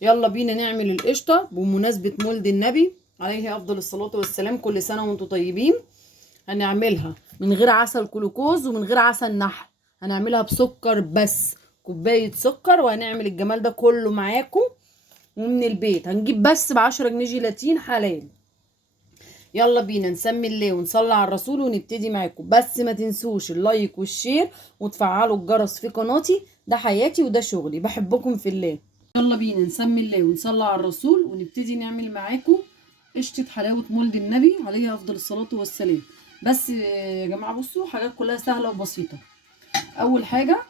يلا بينا نعمل القشطه بمناسبه مولد النبي عليه افضل الصلاه والسلام. كل سنه وانتم طيبين. هنعملها من غير عسل كلوكوز ومن غير عسل نحل، هنعملها بسكر بس، كوبايه سكر، وهنعمل الجمال ده كله معاكم ومن البيت. هنجيب بس ب10 جنيه جيلاتين حلال. يلا بينا نسمي الله ونصلي على الرسول ونبتدي معاكم. بس ما تنسوش اللايك والشير وتفعلوا الجرس في قناتي، ده حياتي وده شغلي، بحبكم في الله. يلا بينا نسمي الله ونصلي على الرسول ونبتدي نعمل معاكم قشطة حلاوة مولد النبي عليه افضل الصلاة والسلام. بس يا جماعة بصوا، حاجات كلها سهلة وبسيطة. اول حاجة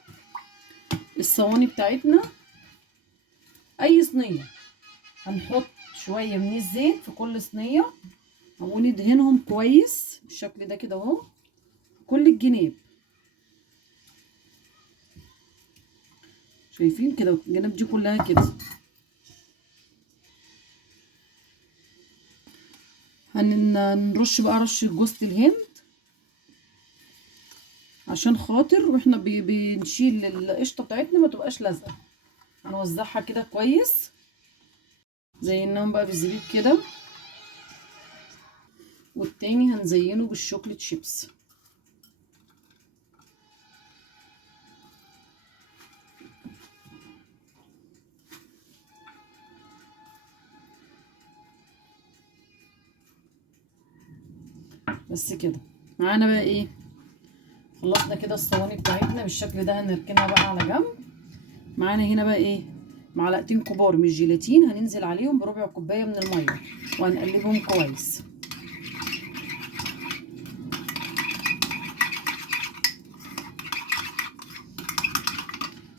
الصواني بتاعتنا، اي صينية هنحط شوية من الزيت في كل صينية وندهنهم كويس بالشكل ده كده اهو، كل الجناب. شايفين كده الجناب دي كلها كده. هنرش بقى رش جوز الهند عشان خاطر واحنا بنشيل القشطه بتاعتنا ما تبقاش لازقه. هنوزعها كده كويس زيناهم بقى بالزبيب كده، والتاني هنزينه بالشوكليت شيبس. بس كده معانا بقى ايه، خلصنا كده الصواني بتاعتنا بالشكل ده. هنركنها بقى على جنب. معانا هنا بقى ايه، معلقتين كبار من الجيلاتين، هننزل عليهم بربع كوبايه من الميه وهنقلبهم كويس.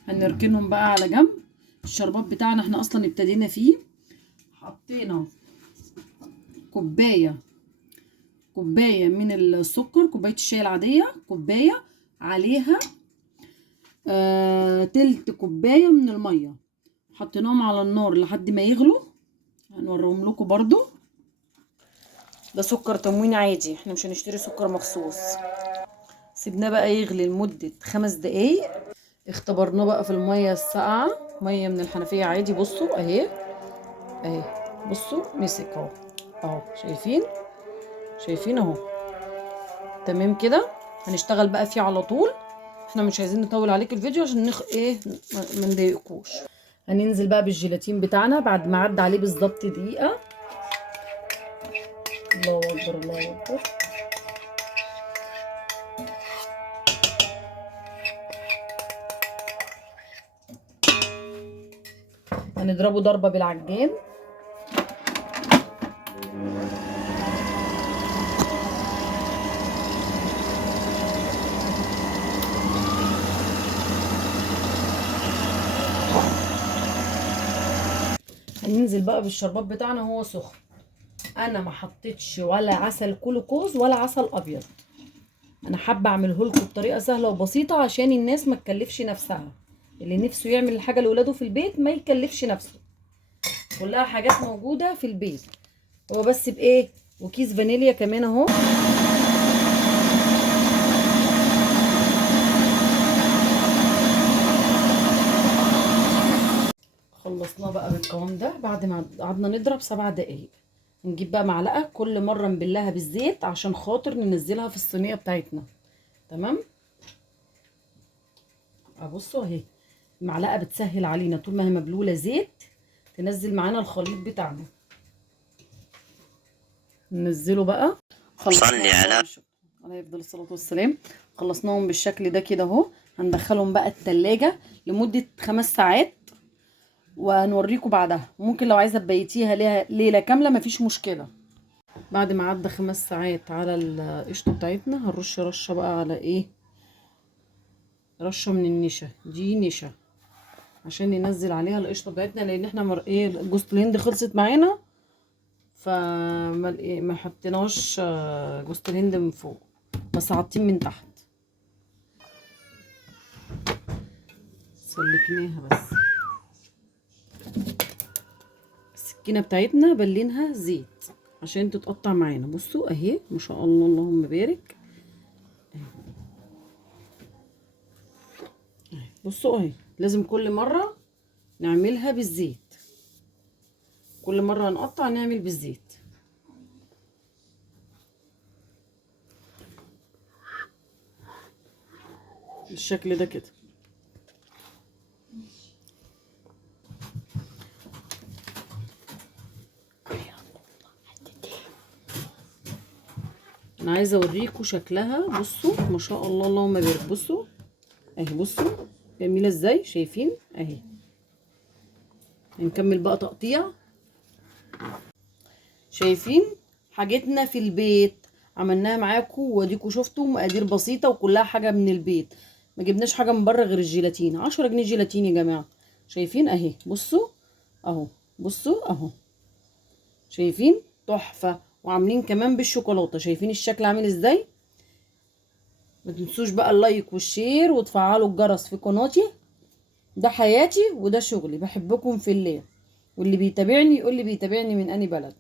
هنركنهم بقى على جنب. الشربات بتاعنا احنا اصلا ابتدينا فيه، حطينا كوبايه من السكر، كوبايه الشاي العاديه، كوبايه عليها تلت كوبايه من الميه. حطيناهم على النار لحد ما يغلوا. هنوريهم لكم برضو. ده سكر تموين عادي، احنا مش هنشتري سكر مخصوص. سيبناه بقى يغلي لمده 5 دقايق. اختبرناه بقى في الميه الساقعه، ميه من الحنفيه عادي. بصوا اهي اهي، بصوا مسك اهو اهو، شايفين اهو. تمام كده. هنشتغل بقى فيه على طول. احنا مش عايزين نطول عليك الفيديو عشان ايه ما نضايقكوش. هننزل بقى بالجيلاتين بتاعنا بعد ما عدى عليه بالظبط دقيقه. الله اكبر الله اكبر. هنضربه ضربه بالعجان. هننزل بقى بالشربات بتاعنا وهو سخن. انا ما حطيتش ولا عسل كلوكوز ولا عسل ابيض. انا حابه اعمله لكم بطريقه سهله وبسيطه عشان الناس ما تكلفش نفسها. اللي نفسه يعمل الحاجه لاولاده في البيت ما يكلفش نفسه، كلها حاجات موجوده في البيت. هو بس بايه، وكيس فانيليا كمان اهو. خلصناه بقى بالقوام ده بعد ما قعدنا نضرب 7 دقايق. نجيب بقى معلقه كل مره نبلها بالزيت عشان خاطر ننزلها في الصينيه بتاعتنا. تمام. ابصوا اهي، المعلقه بتسهل علينا طول ما هي مبلوله زيت تنزل معانا الخليط بتاعنا. ننزله بقى. صلي على يفضل الصلاه والسلام. خلصناهم بالشكل ده كده اهو. هندخلهم بقى التلاجة لمده 5 ساعات وهنوريكم بعدها. ممكن لو عايزه تبيتيها ليله كامله مفيش مشكله. بعد ما عدى 5 ساعات على القشطه بتاعتنا هنرش رشه بقى على ايه، رشه من النشا. دي نشا عشان ننزل عليها القشطه بتاعتنا، لان احنا ايه جوز الهند خلصت معانا فما ما حطيناش جوز الهند من فوق، بس حاطين من تحت. سلكناها بس. السكينه بتاعتنا بلينها زيت عشان تتقطع معانا. بصوا اهي ما شاء الله اللهم بارك. بصوا اهي، لازم كل مره نعملها بالزيت. كل مره هنقطع نعمل بالزيت. بالشكل ده كده. انا عايزه اوريكم شكلها. بصوا ما شاء الله اللهم بارك. بصوا اهي، بصوا جميله ازاي، شايفين اهي. هنكمل بقى تقطيع. شايفين حاجتنا في البيت عملناها معاكم، واديكم شفتوا مقادير بسيطه وكلها حاجه من البيت. ما جبناش حاجه من بره غير الجيلاتين. 10 جنيه جيلاتين يا جماعه. شايفين اهي، بصوا اهو، بصوا اهو، شايفين تحفه. وعاملين كمان بالشوكولاته. شايفين الشكل عامل ازاي. ما تنسوش بقى اللايك والشير وتفعلوا الجرس في قناتي. ده حياتي وده شغلي. بحبكم في الله. واللي بيتابعني يقول لي بيتابعني من اني بلد.